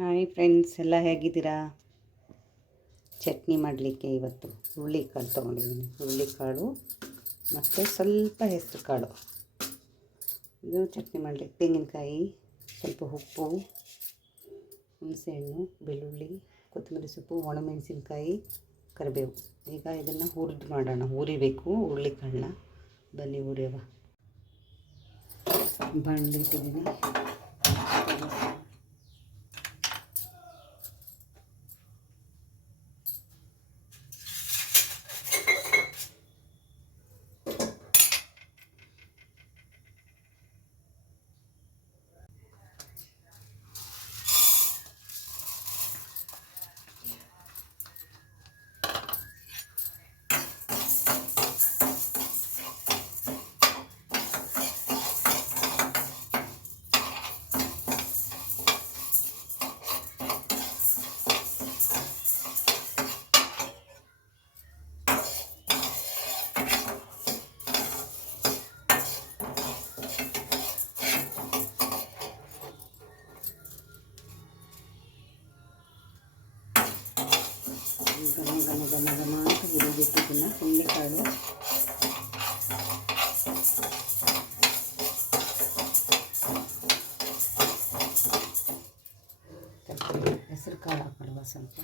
Hi friends, ಎಲ್ಲ ಹೇಗಿದ್ದೀರಾ? ಚಟ್ನಿ ಮಾಡಲಿಕ್ಕೆ ಇವತ್ತು ಹುರುಳಿಕಾಳು ತೊಗೊಂಡಿದ್ದೀನಿ. ಹುರುಳಿಕಾಳು ಮತ್ತು ಸ್ವಲ್ಪ ಹೆಸರು ಕಾಳು. ಇದು ಚಟ್ನಿ ಮಾಡಲಿಕ್ಕೆ ತೆಂಗಿನಕಾಯಿ, ಸ್ವಲ್ಪ ಉಪ್ಪು, ಹುಣಸೆಹಣ್ಣು, ಬೆಳ್ಳುಳ್ಳಿ, ಕೊತ್ತಂಬರಿ ಸೊಪ್ಪು, ಒಣಮೆಣಸಿನ್ಕಾಯಿ, ಕರಿಬೇವು. ಈಗ ಇದನ್ನು ಹುರಿಬೇಕು ಹುರುಳಿಕಾಳನ್ನ. ಬನ್ನಿ ಹುರಿಯವ. ಬಾಣಲಿ ಇಟ್ಟಿದ್ದೀನಿ. ಘಮ ಅಂತ ಹುರಿದಿಟ್ಟಿದ್ದನ್ನ ಹುರುಳಿಕಾಳು, ಹೆಸರು ಕಾಳು ಹಾಕೊಳ್ಳುವ ಸ್ವಲ್ಪ.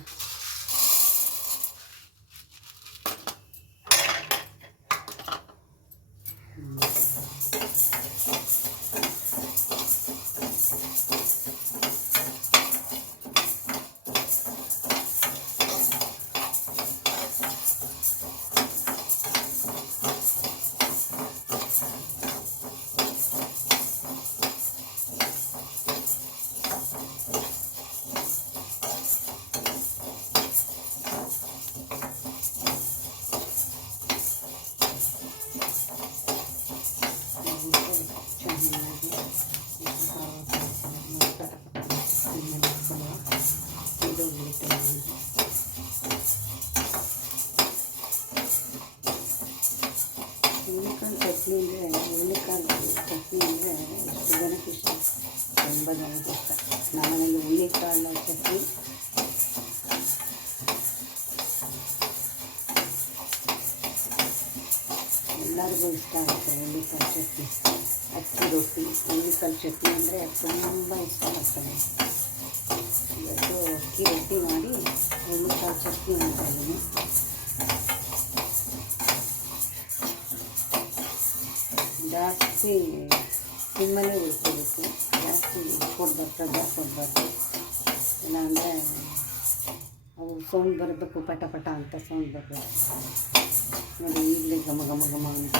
ಹುರುಳಿಕಾಳು ಚಟ್ನಿ ಅಂದರೆ ಎಷ್ಟು ಜನಕ್ಕೆ ಇಷ್ಟ? ತುಂಬ ಜನಕ್ಕೆ ಇಷ್ಟ. ನಮ್ಮನೇಲಿ ಹುರುಳಿಕಾಳು ಚಟ್ನಿ ಎಲ್ಲರಿಗೂ ಇಷ್ಟ ಆಗುತ್ತೆ. ಹುರುಳಿಕಾಳು ಚಟ್ನಿ, ಅಕ್ಕಿ ರೊಟ್ಟಿ, ಹುರುಳಿಕಾಳು ಚಟ್ನಿ ಅಂದರೆ ತುಂಬ ಇಷ್ಟ ಆಗ್ತದೆ. ಇವತ್ತು ಅಕ್ಕಿ ರೊಟ್ಟಿ ಮಾಡಿ ಹುರುಳಿಕಾಳು ಚಟ್ನಿ ಮಾಡ್ತಾಯಿದ್ದೀನಿ. ಜಾಸ್ತಿ ಸಿಮ್ಮಲ್ಲೇ ಉಳ್ಕೋಬೇಕು, ಜಾಸ್ತಿ ಕೊಡಬಾರ್ದು. ಇಲ್ಲಾಂದರೆ ಅವು ಸೌಂಡ್ ಬರಬೇಕು, ಪಟ ಪಟ ಅಂತ ಸೌಂಡ್ ಬರಬೇಕು. ನೋಡಿ, ಈಗಲೇ ಘಮ ಘಮ ಘಮ ಅಂತ.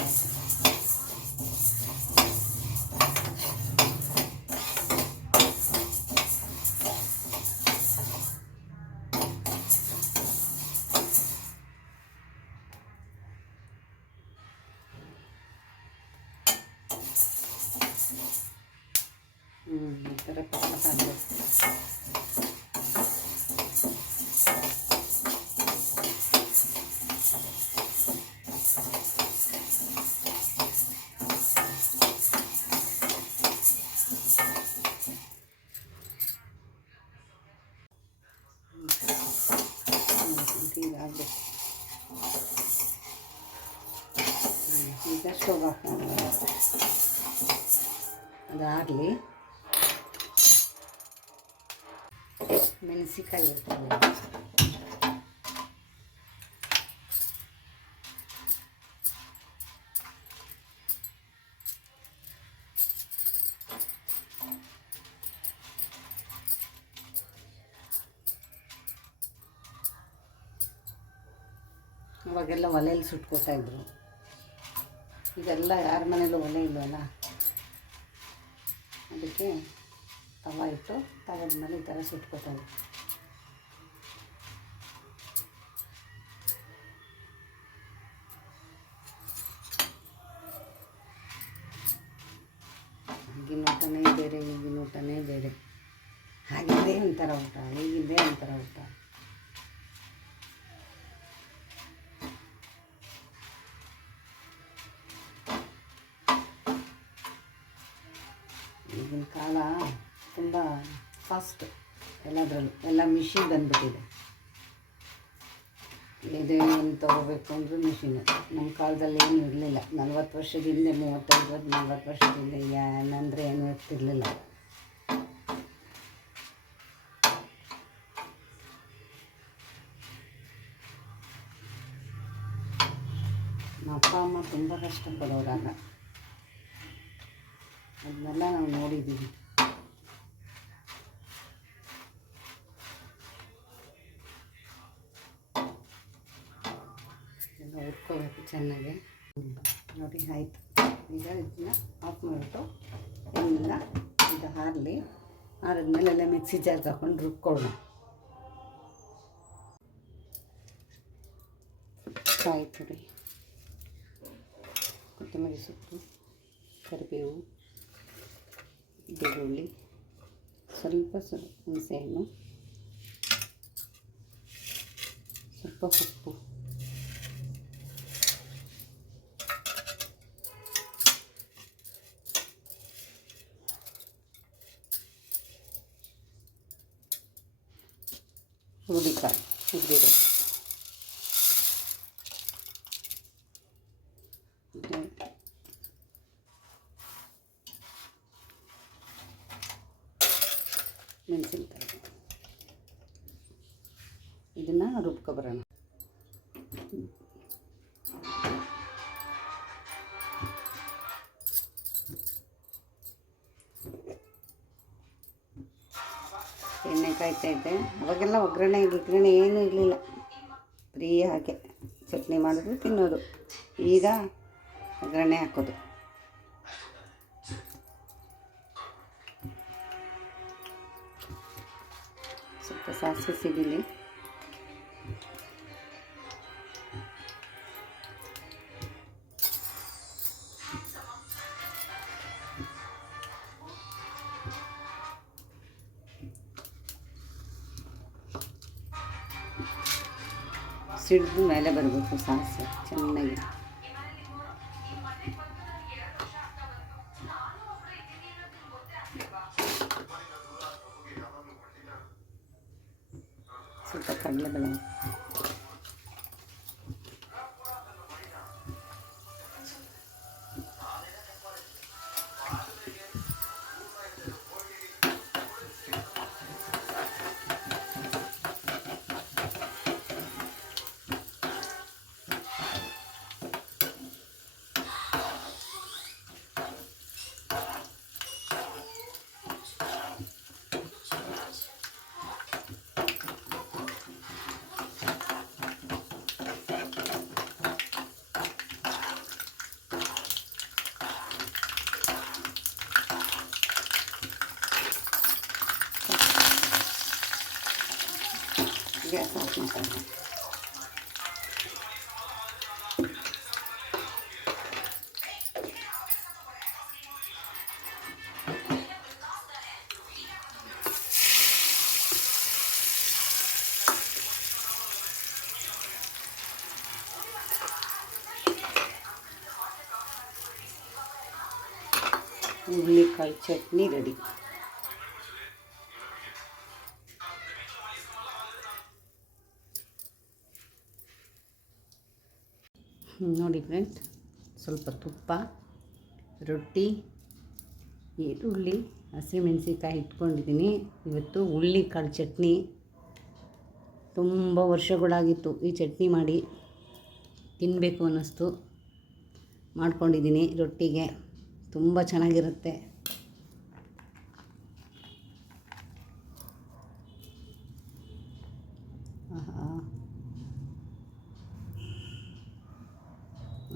ಈ ಥರ ಪಟ ಪಟ ಆಗಬೇಕು. ಹೀಗಾಗಬೇಕು. ಈಗ ಸ್ಟವ್ ಹಾಕೊಂಡು ಅದಾಗಲಿ. ಮೆಣಸಿಕಾಯಿ ಇರ್ತದೆ, ಅವಾಗೆಲ್ಲ ಒಲೆಯಲ್ಲಿ ಸುಟ್ಕೋತಾಯಿದ್ರು. ಇದೆಲ್ಲ ಯಾರ ಮನೇಲೂ ಒಲೆ ಇಲ್ಲವಲ್ಲ, ಅದಕ್ಕೆ ತವ ಇಟ್ಟು ತವದ ಮೇಲೆ ಈ ಥರ ಸುಟ್ಕೋತಾರೆ. ಆಗಿನ ಊಟನೇ ಬೇರೆ, ಈಗಿನ ಊಟನೇ ಬೇರೆ. ಆಗಿದ್ದೇ ಒಂಥರ ಊಟ, ಈಗಿದ್ದೇ ಒಂಥರ ಊಟ. ಈಗಿನ ಕಾಲ ತುಂಬ ಫಾಸ್ಟ್, ಎಲ್ಲದರಲ್ಲೂ ಎಲ್ಲ ಮಿಷಿನ್ ಬಂದುಬಿಟ್ಟಿದೆ. ಇದೇನು ತೊಗೋಬೇಕು ಅಂದರೂ ಮಿಷಿನು. ನಮ್ಮ ಕಾಲದಲ್ಲಿ ಏನೂ ಇರಲಿಲ್ಲ. 40 ವರ್ಷದ ಹಿಂದೆ 35-40 ವರ್ಷದ ಹಿಂದೆ ಏನಂದರೆ ಏನೂ ಇರ್ತಿರ್ಲಿಲ್ಲ. ನಮ್ಮ ಅಪ್ಪ ಅಮ್ಮ ತುಂಬ ಕಷ್ಟಪಡೋರಾಗ ಅದನ್ನೆಲ್ಲ ನಾವು ನೋಡಿದ್ದೀವಿ. ಎಲ್ಲ ಹುರ್ಕೋಬೇಕು ಚೆನ್ನಾಗಿ. ನೋಡಿ ಆಯಿತು. ಈಗ ಇದನ್ನ ಆಫ್ ಮಾಡಿಬಿಟ್ಟು ಎಲ್ಲ ಇದು ಹಾರಲಿ. ಆರಿದ್ಮೇಲೆಲ್ಲ ಮಿಕ್ಸಿ ಜಾರ್ಗೆ ಹಾಕೊಂಡು ರುಬ್ಕೊಳ್ಳೋಣ. ಕಾಯಿ ತುರಿ, ಕೊತ್ತಂಬರಿ ಸೊಪ್ಪು, ಕರಿಬೇವು, ಬೆಳ್ಳುಳ್ಳಿ, ಸ್ವಲ್ಪ ಹುಣಸೆಹಣ್ಣು, ಸ್ವಲ್ಪ ಉಪ್ಪು, ಹುರುಳಿಕಾಳು ಹುರಿದಿರೋದು, ಮೆಣಸಿನ್ಕಾಯಿ. ಇದನ್ನು ರುಬ್ಕೊಬರೋಣ. ಎಣ್ಣೆ ಕಾಯ್ತೈತೆ. ಅವಾಗೆಲ್ಲ ಒಗ್ಗರಣೆ ಏನೂ ಇರಲಿಲ್ಲ. ಫ್ರೀ ಹಾಗೆ ಚಟ್ನಿ ಮಾಡೋದು ತಿನ್ನೋದು. ಈಗ ಒಗ್ಗರಣೆ ಹಾಕೋದು. ಸ್ವಲ್ಪ ಸಾಸಿವೆ ಸಿಡಿಲಿ. ಸಿಡಿದು ಮೇಲೆ ಬರಬೇಕು ಸಾಸಿವೆ ಚೆನ್ನಾಗಿ. ಸ್ವಲ್ಪ ಕಡಲೆಬೇಳೆ, ಗ್ಯಾಸ್ ಆಫ್ ಮಾಡ್ಕೊಳ್ಳೋಣ. ಹುರುಳಿಕಾಳು ಚಟ್ನಿ ರೆಡಿ. ನೋಡಿ ಫ್ರೆಂಡ್ಸ್, ಸ್ವಲ್ಪ ತುಪ್ಪ, ರೊಟ್ಟಿ, ಈರುಳ್ಳಿ, ಹಸಿಮೆಣಸಿನ್ಕಾಯಿ ಇಟ್ಕೊಂಡಿದ್ದೀನಿ. ಇವತ್ತು ಹುರುಳಿಕಾಳು ಚಟ್ನಿ. ತುಂಬ ವರ್ಷಗಳಾಗಿತ್ತು ಈ ಚಟ್ನಿ ಮಾಡಿ, ತಿನ್ನಬೇಕು ಅನ್ನಿಸ್ತು. ಮಾಡ್ಕೊಂಡಿದ್ದೀನಿ ರೊಟ್ಟಿಗೆ. ತುಂಬ ಚೆನ್ನಾಗಿರುತ್ತೆ.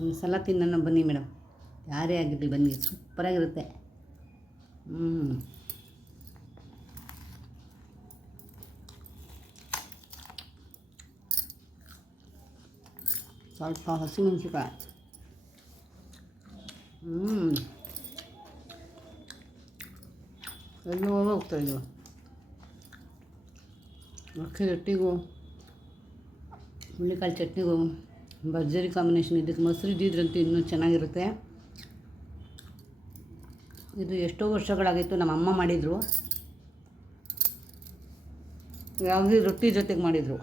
ಒಂದು ಸಲ ತಿನ್ನೋಣ ಬನ್ನಿ ಮೇಡಮ್, ಯಾರೇ ಆಗಿರಲಿ ಬನ್ನಿ, ಸೂಪರಾಗಿರುತ್ತೆ. ಸ್ವಲ್ಪ ಹಸಿಮೆಣಸಿನಕಾಯಿ. ಎಲ್ಲೋ ಹೋಗ್ತಾಯಿದ್ವು. ಅಕ್ಕಿ ರೊಟ್ಟಿಗೂ ಹುರುಳಿಕಾಳು ಚಟ್ನಿಗೂ ಭರ್ಜರಿ ಕಾಂಬಿನೇಷನ್. ಇದಕ್ಕೆ ಮೊಸರು ಇದ್ದಿದ್ರಂತೂ ಇನ್ನೂ ಚೆನ್ನಾಗಿರುತ್ತೆ. ಇದು ಎಷ್ಟೋ ವರ್ಷಗಳಾಗಿತ್ತು, ನಮ್ಮ ಅಮ್ಮ ಮಾಡಿದರು. ಯಾವುದೇ ರೊಟ್ಟಿ ಜೊತೆಗೆ ಮಾಡಿದರು.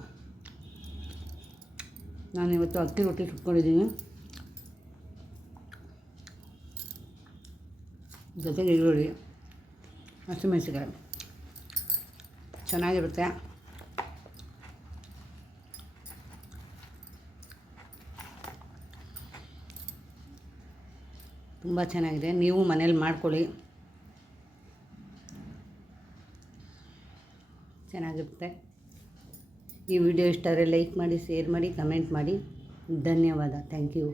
ನಾನಿವತ್ತು ಅಕ್ಕಿ ರೊಟ್ಟಿ ಸುಟ್ಕೊಂಡಿದ್ದೀನಿ, ಜೊತೆಗೆ ಈರುಳ್ಳಿ, ಹಸಿಮೆಣಸಿನಕಾಯಿ ಚೆನ್ನಾಗಿರುತ್ತೆ. ತುಂಬ ಚೆನ್ನಾಗಿದೆ. ನೀವು ಮನೇಲಿ ಮಾಡ್ಕೊಳ್ಳಿ, ಚೆನ್ನಾಗಿರುತ್ತೆ. ಈ ವಿಡಿಯೋ ಇಷ್ಟ ಆದರೆ ಲೈಕ್ ಮಾಡಿ, ಶೇರ್ ಮಾಡಿ, ಕಮೆಂಟ್ ಮಾಡಿ. ಧನ್ಯವಾದ. Thank you.